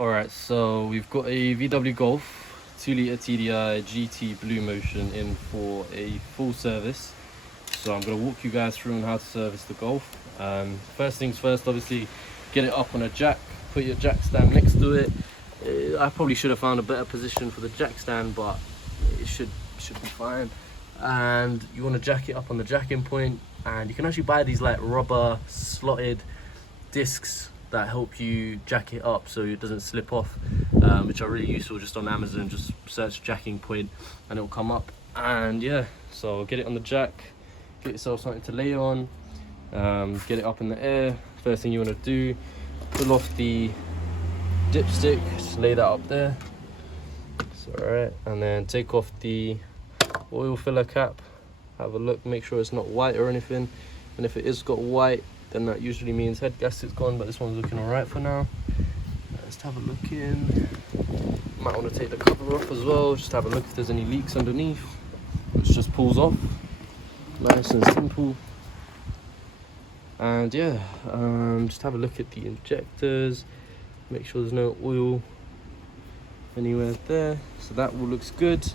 Alright, so we've got a VW Golf 2-litre TDI GT Blue Motion in for a full service. So I'm going to walk you guys through on how to service the Golf. First things first, obviously get it up on a jack, put your jack stand next to it. I probably should have found a better position for the jack stand, but it should be fine. And you want to jack it up on the jacking point, and you can actually buy these like rubber slotted discs that help you jack it up so it doesn't slip off, which are really useful. Just on Amazon, just search jacking point and it'll come up. And yeah, so get it on the jack, get yourself something to lay on, get it up in the air. First thing you want to do, pull off the dipstick, just lay that up there. It's alright. And then take off the oil filler cap, have a look, make sure it's not white or anything, and if it is got white, then that usually means head gasket's gone, but this one's looking alright for now. Let's have a look in. Might want to take the cover off as well, just have a look if there's any leaks underneath, which just pulls off. Nice and simple. And yeah, just have a look at the injectors, make sure there's no oil anywhere there, so that all looks good.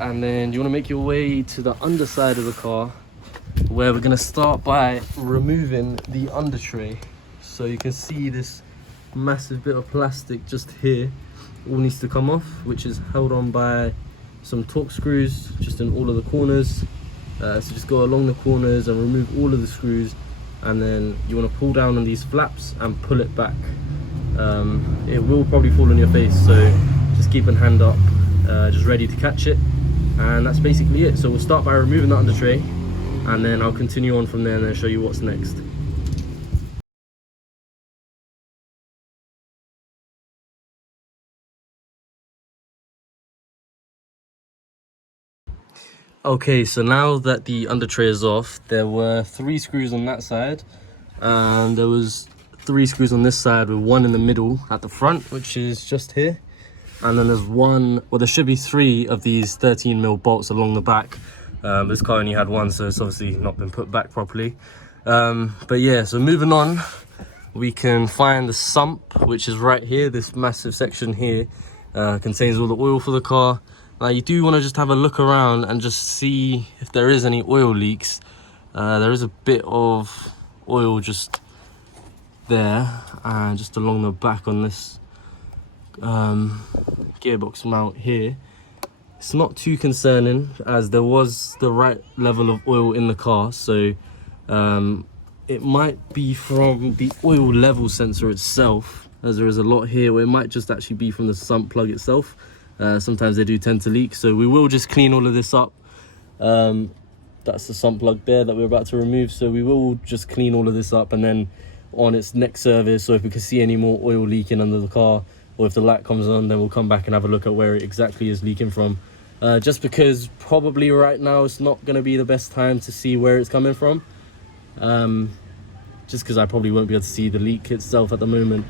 And then you want to make your way to the underside of the car, where we're going to start by removing the under tray. So you can see this massive bit of plastic just here all needs to come off, which is held on by some Torx screws just in all of the corners. So just go along the corners and remove all of the screws, and then you want to pull down on these flaps and pull it back. It will probably fall on your face, so just keep a hand up, just ready to catch it. And that's basically it. So we'll start by removing the under tray, and then I'll continue on from there and then show you what's next. Okay, so now that the under tray is off, there were 3 screws on that side, and there was 3 screws on this side, with 1 in the middle at the front, which is just here. And then there's 1, well, there should be 3 of these 13mm bolts along the back. This car only had 1, so it's obviously not been put back properly. But yeah, so moving on, we can find the sump, which is right here. This massive section here contains all the oil for the car. Now you do want to just have a look around and just see if there is any oil leaks. There is a bit of oil just there, and just along the back on this gearbox mount here. It's not too concerning, as there was the right level of oil in the car, so it might be from the oil level sensor itself, as there is a lot here, or it might just actually be from the sump plug itself. Sometimes they do tend to leak, so we will just clean all of this up. That's the sump plug there that we're about to remove, so we will just clean all of this up, and then on its next service, or if we can see any more oil leaking under the car, or if the light comes on, then we'll come back and have a look at where it exactly is leaking from. Just because probably right now it's not going to be the best time to see where it's coming from. Just because I probably won't be able to see the leak itself at the moment.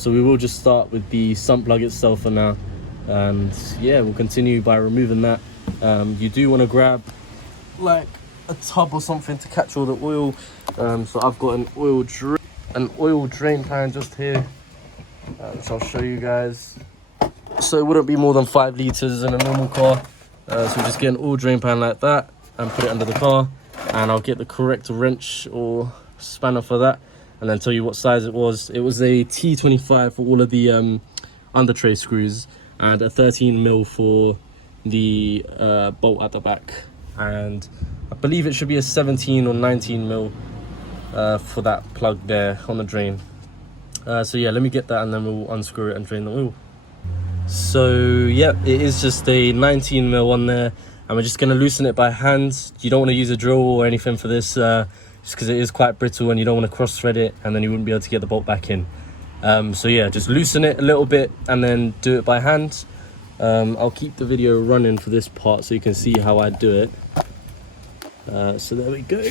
So we will just start with the sump plug itself for now. And yeah, we'll continue by removing that. You do want to grab like a tub or something to catch all the oil. So I've got an oil drain pan just here, which I'll show you guys. So it wouldn't be more than 5 litres in a normal car. So just get an oil drain pan like that and put it under the car, and I'll get the correct wrench or spanner for that, and then tell you what size it was. It was a T25 for all of the under tray screws, and a 13mm for the bolt at the back, and I believe it should be a 17 or 19mm for that plug there on the drain. So yeah, let me get that, and then we'll unscrew it and drain the oil. So yeah, it is just a 19mm on there, and we're just going to loosen it by hand. You don't want to use a drill or anything for this, just because it is quite brittle, and you don't want to cross thread it, and then you wouldn't be able to get the bolt back in. So yeah, just loosen it a little bit and then do it by hand. I'll keep the video running for this part so you can see how I do it. So there we go.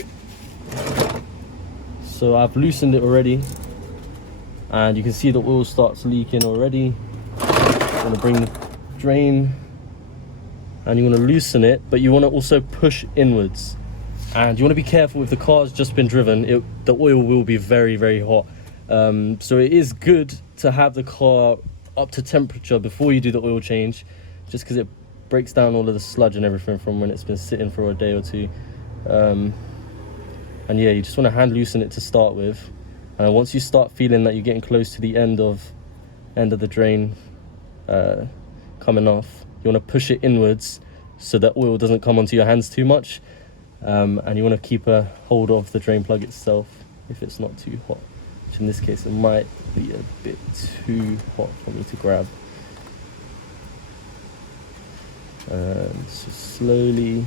So I've loosened it already, and you can see the oil starts leaking already. You want to bring the drain, and you want to loosen it, but you want to also push inwards. And you want to be careful if the car's just been driven, the oil will be very, very hot. So it is good to have the car up to temperature before you do the oil change, just because it breaks down all of the sludge and everything from when it's been sitting for a day or two. And yeah, you just want to hand loosen it to start with, and once you start feeling that you're getting close to the end of the drain coming off, you want to push it inwards so that oil doesn't come onto your hands too much, and you want to keep a hold of the drain plug itself if it's not too hot, which in this case it might be a bit too hot for me to grab. And so slowly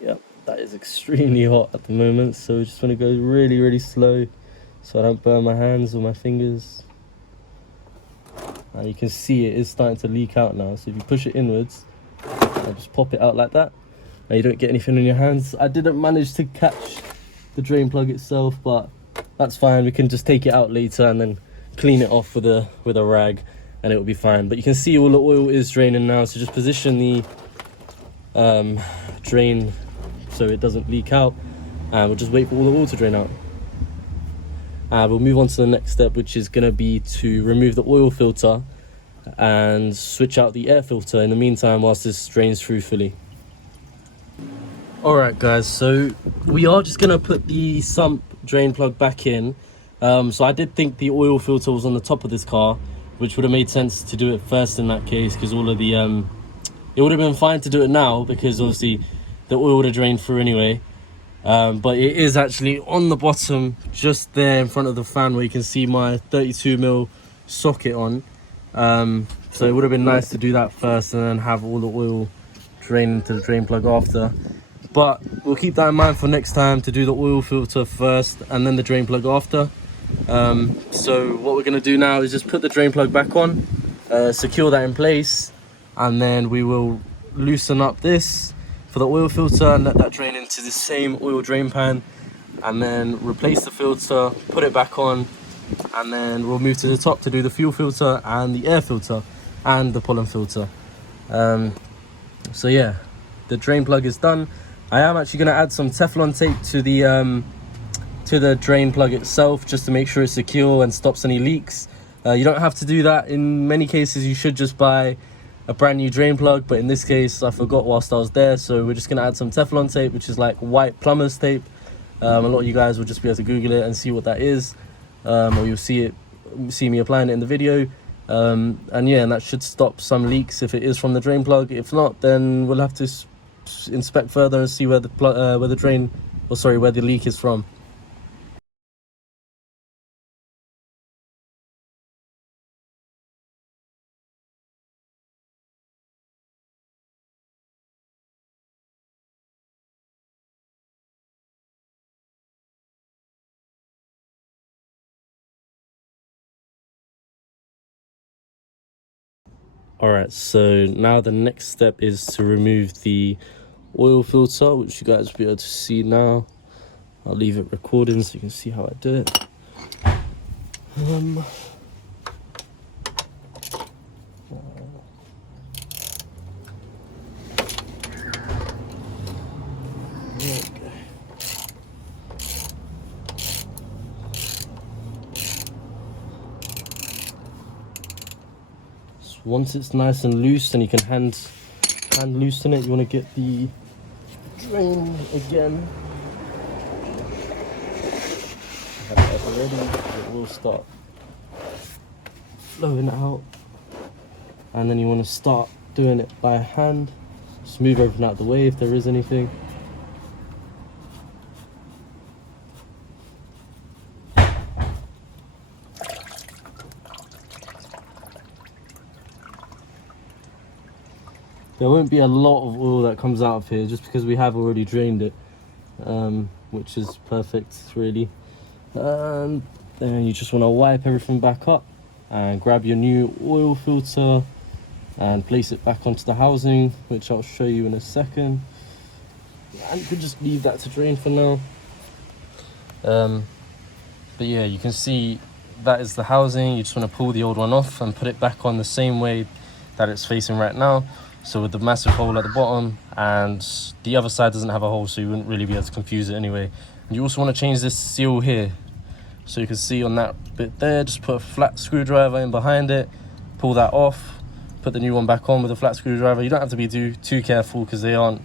yep, that is extremely hot at the moment, so we just want to go really, really slow so I don't burn my hands or my fingers. And you can see it is starting to leak out now, so if you push it inwards and just pop it out like that, and you don't get anything on your hands. I didn't manage to catch the drain plug itself, but that's fine. We can just take it out later and then clean it off with a rag, and it will be fine. But you can see all the oil is draining now, so just position the drain so it doesn't leak out, and we'll just wait for all the oil to drain out. We'll move on to the next step, which is going to be to remove the oil filter and switch out the air filter in the meantime whilst this drains through fully. Alright guys, so we are just going to put the sump drain plug back in. So I did think the oil filter was on the top of this car, which would have made sense to do it first in that case, because all of the it would have been fine to do it now because obviously the oil would have drained through anyway. But it is actually on the bottom just there in front of the fan where you can see my 32mm socket on. So it would have been nice to do that first and then have all the oil drain into the drain plug after. But we'll keep that in mind for next time, to do the oil filter first and then the drain plug after. So what we're going to do now is just put the drain plug back on, secure that in place, and then we will loosen up this for the oil filter and let that drain into the same oil drain pan, and then replace the filter, put it back on, and then we'll move to the top to do the fuel filter and the air filter and the pollen filter. So yeah, the drain plug is done. I am actually going to add some Teflon tape to the drain plug itself, just to make sure it's secure and stops any leaks. You don't have to do that. In many cases you should just buy a brand new drain plug, but in this case I forgot whilst I was there, so we're just going to add some Teflon tape, which is like white plumber's tape. A lot of you guys will just be able to Google it and see what that is, or you'll see me applying it in the video. And yeah, and that should stop some leaks if it is from the drain plug. If not, then we'll have to inspect further and see where the leak is from. Alright, so now the next step is to remove the oil filter, which you guys will be able to see now. I'll leave it recording so you can see how I do it. Once it's nice and loose and you can hand loosen it, you want to get the drain again. I have it ready, it will start flowing out, and then you want to start doing it by hand. Just move everything out of the way if there is anything. There won't be a lot of oil that comes out of here just because we have already drained it, which is perfect really. And then you just want to wipe everything back up and grab your new oil filter and place it back onto the housing, which I'll show you in a second. And you can just leave that to drain for now. But yeah, you can see that is the housing. You just want to pull the old one off and put it back on the same way that it's facing right now. So with the massive hole at the bottom, and the other side doesn't have a hole, so you wouldn't really be able to confuse it anyway. And you also want to change this seal here. So you can see on that bit there, just put a flat screwdriver in behind it, pull that off, put the new one back on with a flat screwdriver. You don't have to be too careful because they aren't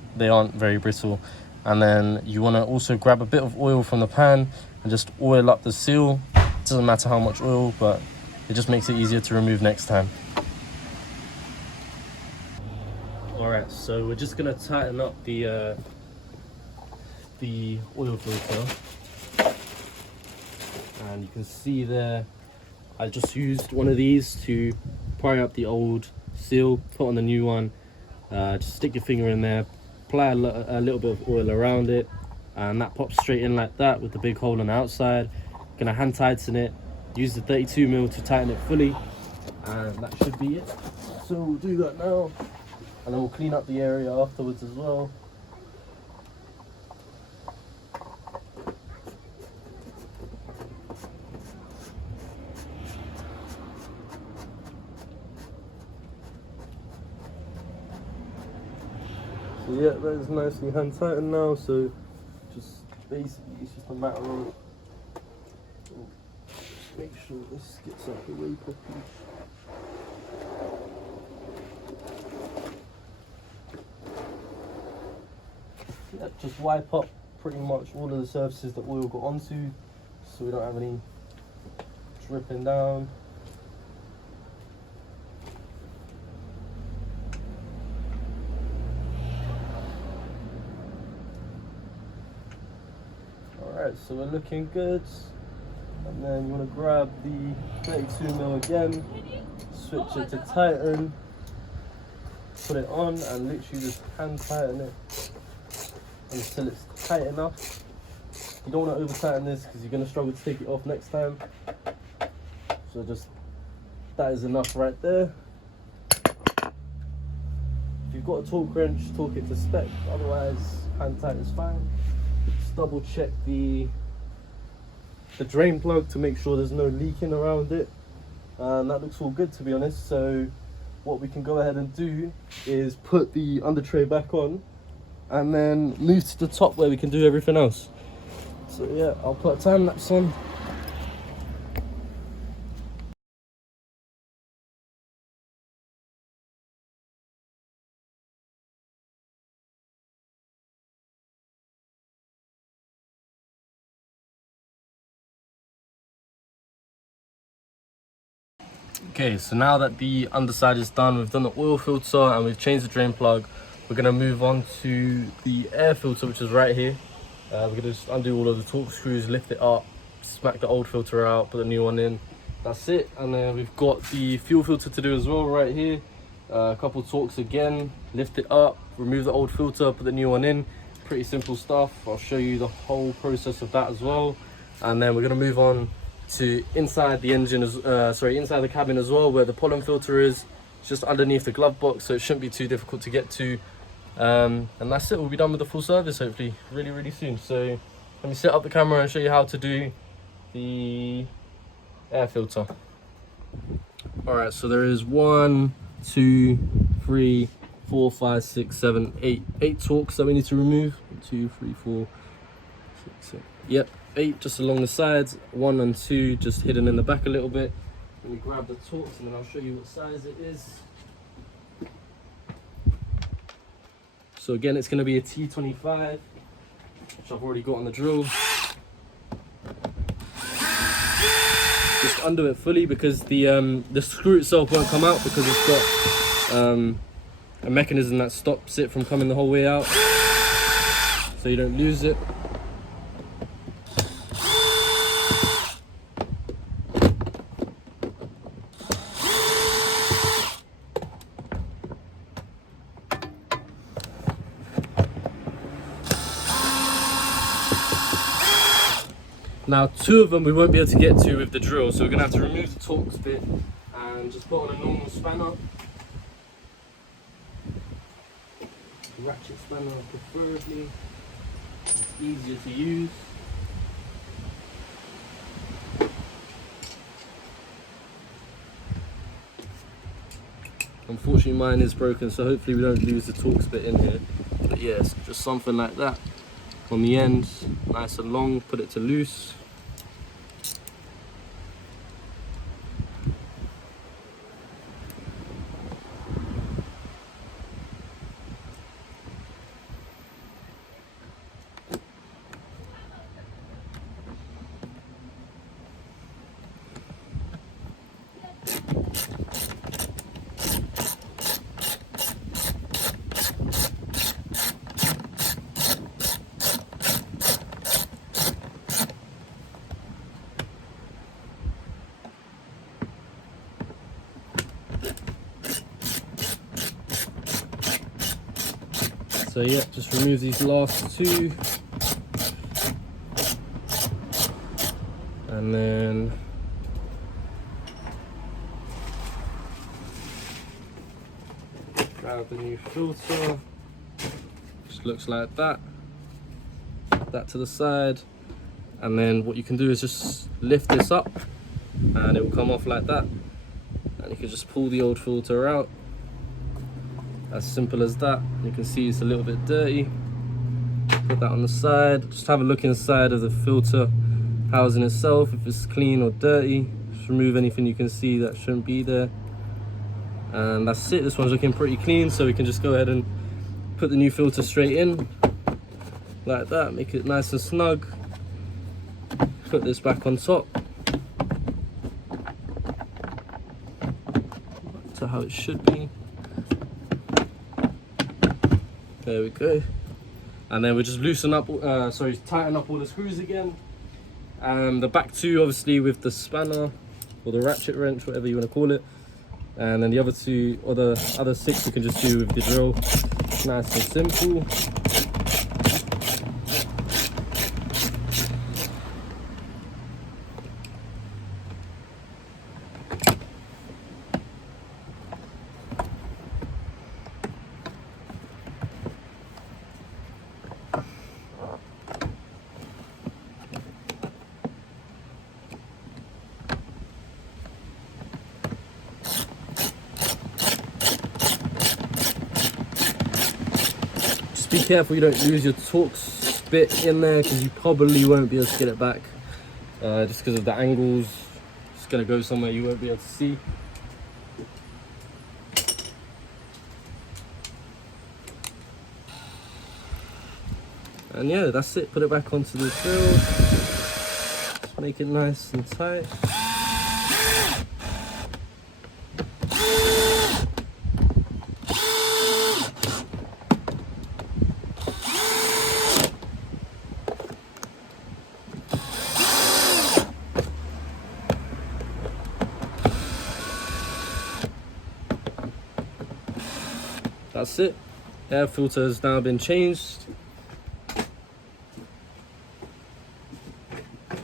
very brittle. And then you want to also grab a bit of oil from the pan and just oil up the seal. It doesn't matter how much oil, but it just makes it easier to remove next time. Alright, so we're just gonna tighten up the oil filter. And you can see there, I just used one of these to pry up the old seal, put on the new one. Just stick your finger in there, apply a little bit of oil around it, and that pops straight in like that with the big hole on the outside. Gonna hand tighten it, use the 32mm to tighten it fully, and that should be it. So we'll do that now, and then we'll clean up the area afterwards as well. So yeah, that is nicely hand tightened now, so just basically it's just a matter of just make sure this gets out the way properly. Yeah, just wipe up pretty much all of the surfaces that oil got onto, so we don't have any dripping down. Alright, so we're looking good. And then you want to grab the 32mm again, switch it to tighten, put it on, and literally just hand tighten it until it's tight enough. You don't want to over tighten this because you're going to struggle to take it off next time. So just, that is enough right there. If you've got a torque wrench, torque it to spec, otherwise hand tight is fine. Just double check the drain plug to make sure there's no leaking around it, and that looks all good, to be honest. So what we can go ahead and do is put the under tray back on and then move to the top where we can do everything else. So yeah, I'll put a time lapse on. Okay, so now that the underside is done, we've done the oil filter and we've changed the drain plug, we're going to move on to the air filter, which is right here. We're going to just undo all of the torque screws, lift it up, smack the old filter out, put the new one in. That's it. And then we've got the fuel filter to do as well right here. A couple torques again, lift it up, remove the old filter, put the new one in. Pretty simple stuff. I'll show you the whole process of that as well. And then we're going to move on to inside the engine, inside the cabin as well, where the pollen filter is. It's just underneath the glove box, so it shouldn't be too difficult to get to. And that's it. We'll be done with the full service hopefully really soon. So let me set up the camera and show you how to do the air filter. All right, so there is 1, 2, 3, 4, 5, 6, 7, 8 torques that we need to remove. 1, 2, 3, 4, 6, 7. Yep, 8 just along the sides, 1 and 2 just hidden in the back a little bit. Let me grab the torques and then I'll show you what size it is. So again, it's going to be a T25, which I've already got on the drill. Just undo it fully because the screw itself won't come out because it's got a mechanism that stops it from coming the whole way out, so you don't lose it. Now 2 of them we won't be able to get to with the drill, so we're going to have to remove the Torx bit and just put on a normal spanner. Ratchet spanner preferably, it's easier to use. And Unfortunately mine is broken, so hopefully we don't lose the Torx bit in here. But yes, just something like that on the end, nice and long, put it to loose. So yeah, just remove these last two, and then grab the new filter. Just looks like that. Put that to the side, and then what you can do is just lift this up, and it will come off like that. And you can just pull the old filter out. As simple as that. You can see it's a little bit dirty. Put that on the side. Just have a look inside of the filter housing itself, if it's clean or dirty. Just remove anything you can see that shouldn't be there. And that's it. This one's looking pretty clean, so we can just go ahead and put the new filter straight in like that. Make it nice and snug. Put this back on top to how it should be. There we go. And then we just tighten up all the screws again. The back two, obviously, with the spanner or the ratchet wrench, whatever you want to call it. And then the other two, or the other 6, we can just do with the drill. Nice and simple. Be careful you don't lose your Torx bit in there, because you probably won't be able to get it back, just because of the angles. It's going to go somewhere you won't be able to see. And yeah, that's it. Put it back onto the drill. Just make it nice and tight. That's it. Air filter has now been changed.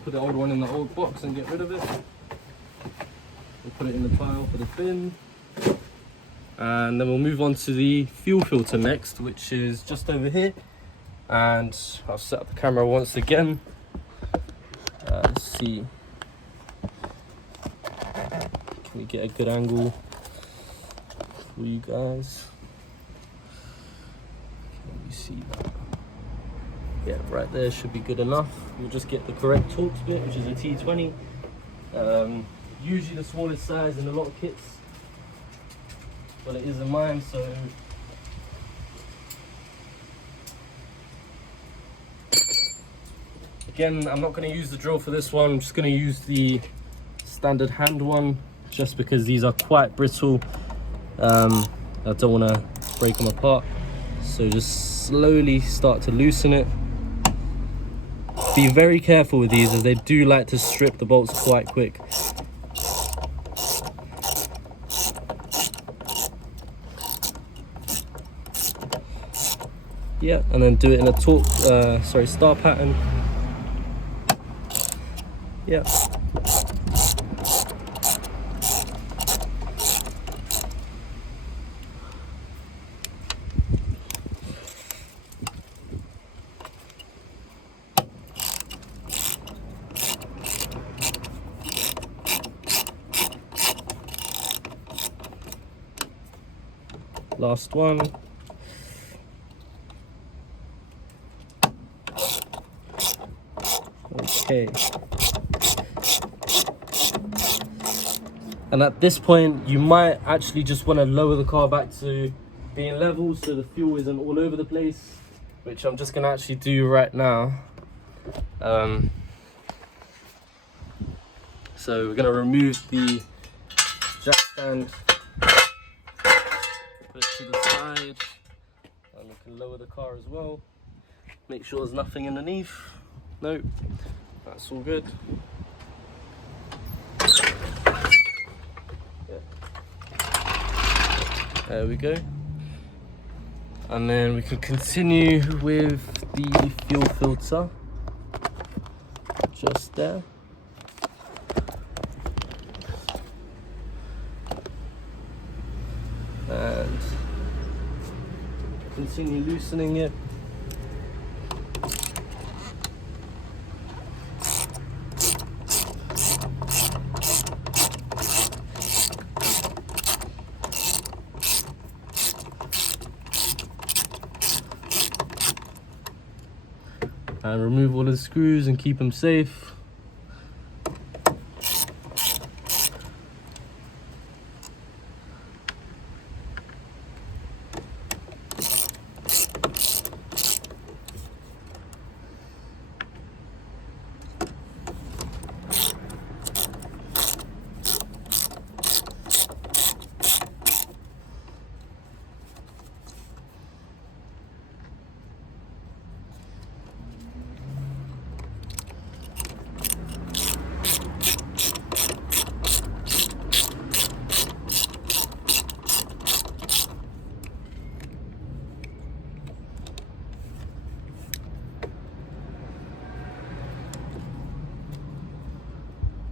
Put the old one in the old box and get rid of it. We'll put it in the pile for the bin. And then we'll move on to the fuel filter next, which is just over here. And I'll set up the camera once again. Let's see. Can we get a good angle for you guys? See that? Yeah, right there should be good enough. We'll just get the correct Torx bit, which is a T20. Usually the smallest size in a lot of kits, but it is in mine, so again, I'm not going to use the drill for this one. I'm just going to use the standard hand one, just because these are quite brittle. I don't want to break them apart. So just slowly start to loosen it. Be very careful with these, as they do like to strip the bolts quite quick. Yeah, and then do it in a star pattern. Yeah. last one. Okay. And at this point, you might actually just want to lower the car back to being level so the fuel isn't all over the place, which I'm just going to actually do right now. So we're going to remove the jack stand, put it to the side, and we can lower the car as well. Make sure there's nothing underneath. Nope, that's all good. There we go. And then we can continue with the fuel filter, just there. And continue loosening it. And remove all the screws and keep them safe.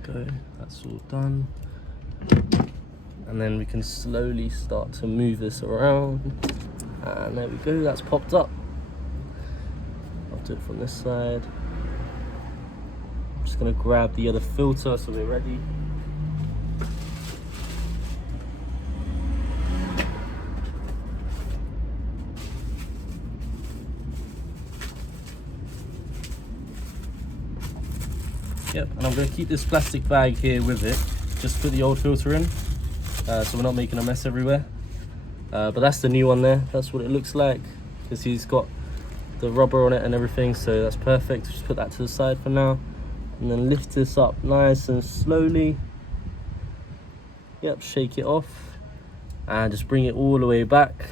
Okay, that's all done. And then we can slowly start to move this around. And there we go, that's popped up. I'll do it from this side. I'm just gonna grab the other filter so we're ready. Yep, and I'm going to keep this plastic bag here with it. Just put the old filter in, so we're not making a mess everywhere. But that's the new one there. That's what it looks like, because he's got the rubber on it and everything, so that's perfect. Just put that to the side for now. And then lift this up nice and slowly. Yep, shake it off. And just bring it all the way back,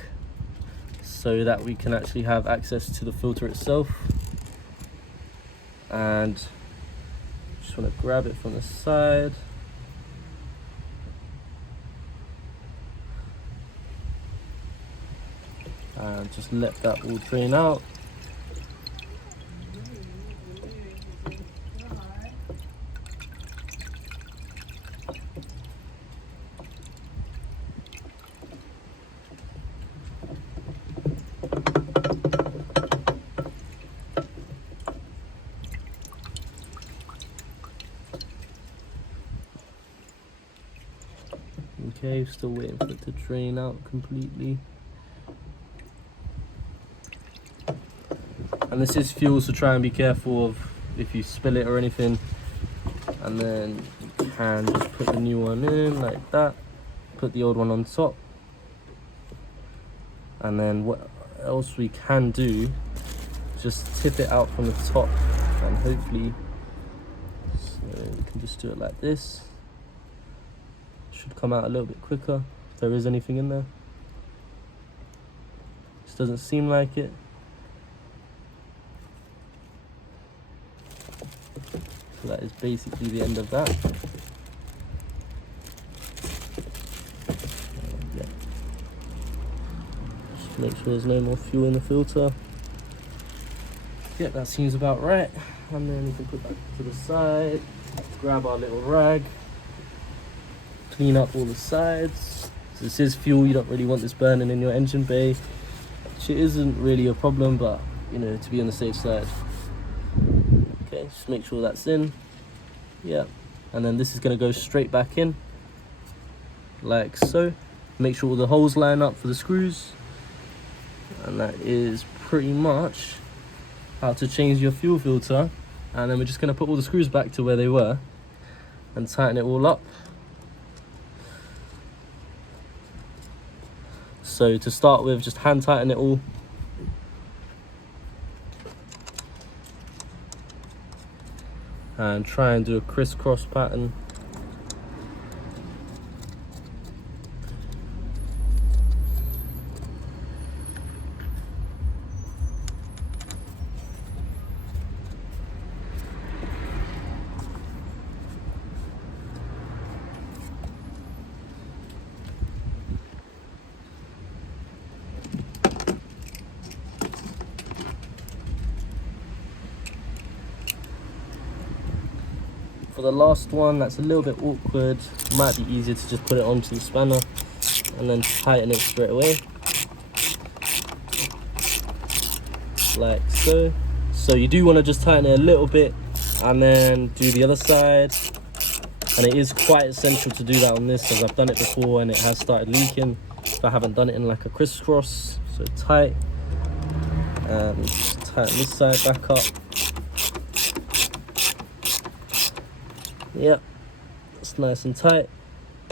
so that we can actually have access to the filter itself. And just want to grab it from the side. And just let that all drain out. Okay, still waiting for it to drain out completely. And this is fuel, so try and be careful of if you spill it or anything. And then you can just put the new one in like that, put the old one on top. And then what else we can do, just tip it out from the top, and hopefully, so we can just do it like this. Should come out a little bit quicker if there is anything in there. This doesn't seem like it. So that is basically the end of that. Yeah. Just make sure there's no more fuel in the filter. Yeah, that seems about right. And then we can put that to the side, grab our little rag, clean up all the sides. So this is fuel, you don't really want this burning in your engine bay, which it isn't really a problem, but you know, to be on the safe side. Okay, just make sure that's in. Yeah, and then this is going to go straight back in like so. make sure all the holes line up for the screws. And that is pretty much how to change your fuel filter. And then we're just going to put all the screws back to where they were and tighten it all up. So to start with, just hand tighten it all. And try and do a crisscross pattern. For the last one, that's a little bit awkward. Might be easier to just put it onto the spanner and then tighten it straight away, like so. So you do want to just tighten it a little bit and then do the other side. And it is quite essential to do that on this, as I've done it before and it has started leaking if I haven't done it in like a crisscross. So tight, and just tighten this side back up. Yep, that's nice and tight.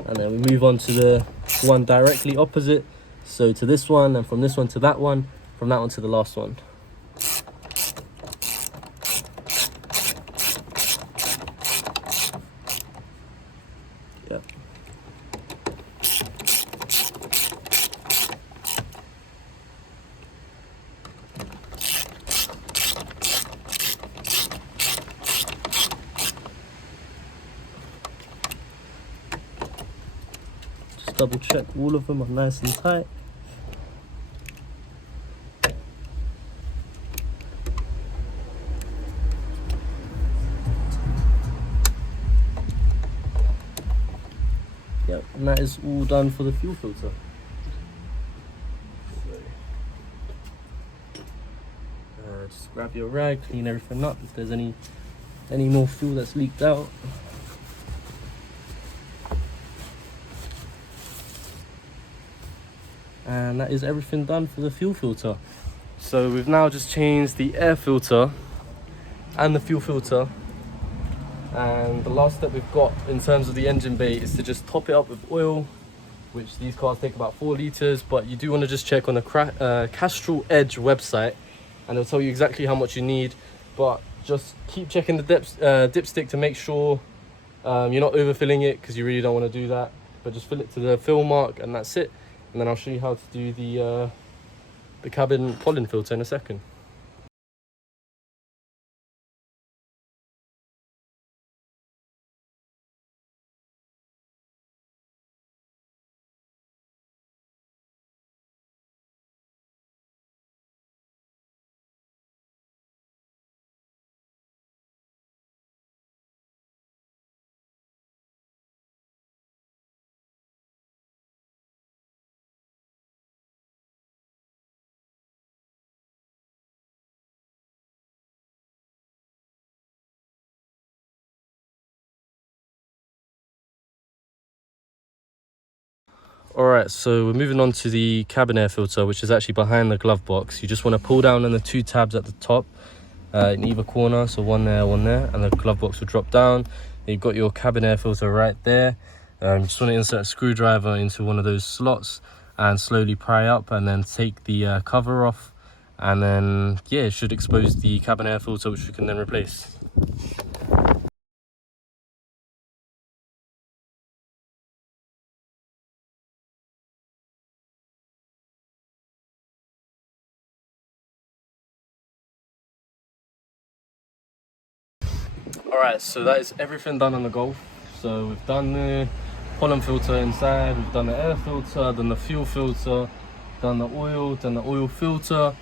And then we move on to the one directly opposite. So to this one, and from this one to that one, from that one to the last one. Yep. Double check all of them are nice and tight. Yep, and that is all done for the fuel filter. Just grab your rag, clean everything up if there's any more fuel that's leaked out. And that is everything done for the fuel filter. So we've now just changed the air filter and the fuel filter, and the last step we've got in terms of the engine bay is to just top it up with oil, which these cars take about 4 liters, but you do want to just check on the Castrol Edge website and it'll tell you exactly how much you need. But just keep checking the dipstick to make sure you're not overfilling it, because you really don't want to do that. But just fill it to the fill mark and that's it. And then I'll show you how to do the cabin pollen filter in a second. Alright, so we're moving on to the cabin air filter, which is actually behind the glove box. You just want to pull down on the 2 tabs at the top in either corner, so one there, and the glove box will drop down. You've got your cabin air filter right there. You just want to insert a screwdriver into one of those slots and slowly pry up, and then take the cover off, and then yeah, it should expose the cabin air filter, which we can then replace. Alright, so that is everything done on the Golf. So we've done the pollen filter inside, we've done the air filter, done the fuel filter, done the oil filter.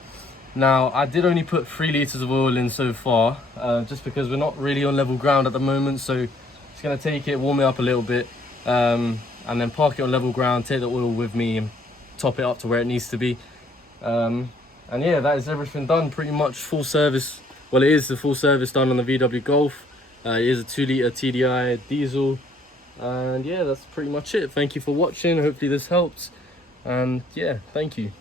Now I did only put 3 liters of oil in so far, just because we're not really on level ground at the moment. So it's going to take it, warm it up a little bit, and then park it on level ground, take the oil with me and top it up to where it needs to be. And yeah, that is everything done, pretty much full service. Well, it is the full service done on the VW Golf. It is a 2-litre TDI diesel, and yeah, that's pretty much it. Thank you for watching. Hopefully this helped. And yeah, thank you.